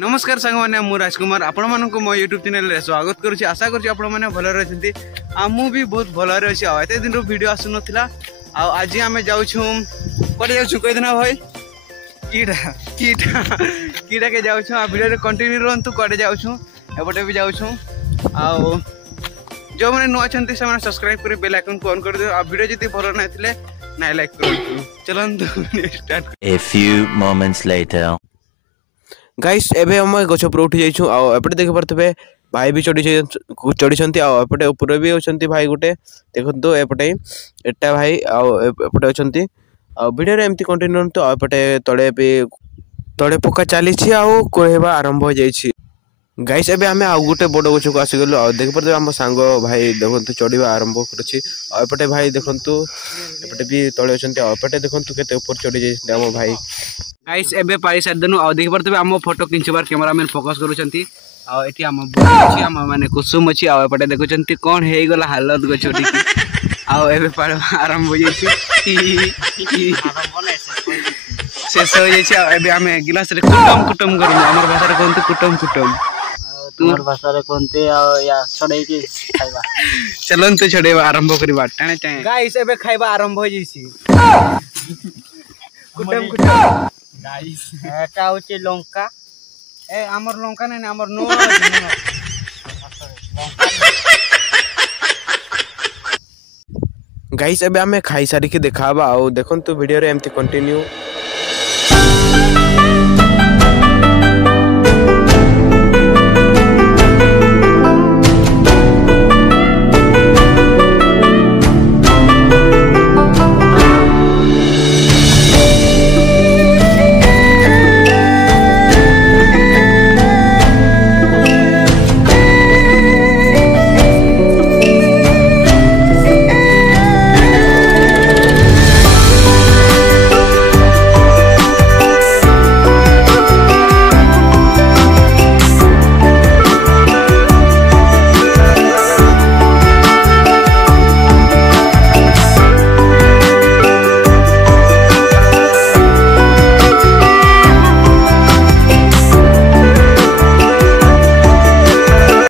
नमस्कार सांग मैंने मु राजकुमार आपण मानक मो यूट्यूब चैनल रे स्वागत करुच्ची आशा करुच्ची आपण मैंने भल रही मु भी बहुत भल रही एत दिन वीडियो आसु नाला आज आम जाऊँ कड़े जाऊँ कही देना भाई कीटा कीटा कीटा के जाऊँ वीडियो कंटिन्यू रहतु कड़े जाऊँ एपटे भी जाऊँ जो मैंने नुआ अच्छा से सब्सक्राइब कर बेल आइकन को ऑन कर दियो वीडियो जब भल ना ना लाइक करूँ चलते start. A few moments later. Guys एबे हम गछ ऊपर उठी जाइछु आ एपटे देख परतबे भाई भी चढ़ी छंती आ एपटे ऊपर भी होछंती भाई गुटे देखंतो एपटे एटा भाई आ एपटे होछंती आ वीडियो रे एम्ति कंटिन्यू तो एपटे तळे पका चली छी आ कोहेबा आरंभ हो जाइछि। गाइस एबे हमें आ गुटे बड़ गछ को आसी गेलो आ देख परतबे हम सांग भाई देखंतो चढ़ीबा आरंभ करछि आ एपटे भाई देखंतो एपटे भी तळे होछंती आ एपटे देखंतो केते ऊपर चढ़ी जाइछि हम भाई। गाइस एबे पारी साथ देनु आ देख परतबे हम फोटो किंचबार कैमरामैन फोकस करूछंती आ एठी हम बुझी हम माने कुसुम अछि आ एपटे देखुछंती कोन हेई गला हालत गछोटी आ एबे पार आरंभ हो जाइछि शेष हो जाइछि आ एबे हम गिलास रे कुटम करू हमर भाषा रे कोनते कुटम तुमर भाषा रे कोनते आ या छडै के खाइबा चलंते छडेबा आरंभ करबा टाणे टाणे। गाइस एबे खाइबा आरंभ हो जाइछि कुटम गाइस एटा होचे लंका ए हमर लंका नै हमर नो गाइस एबे हमें खाई सारी के देखाबा आ देखन तो वीडियो रे एम्ति कंटिन्यू।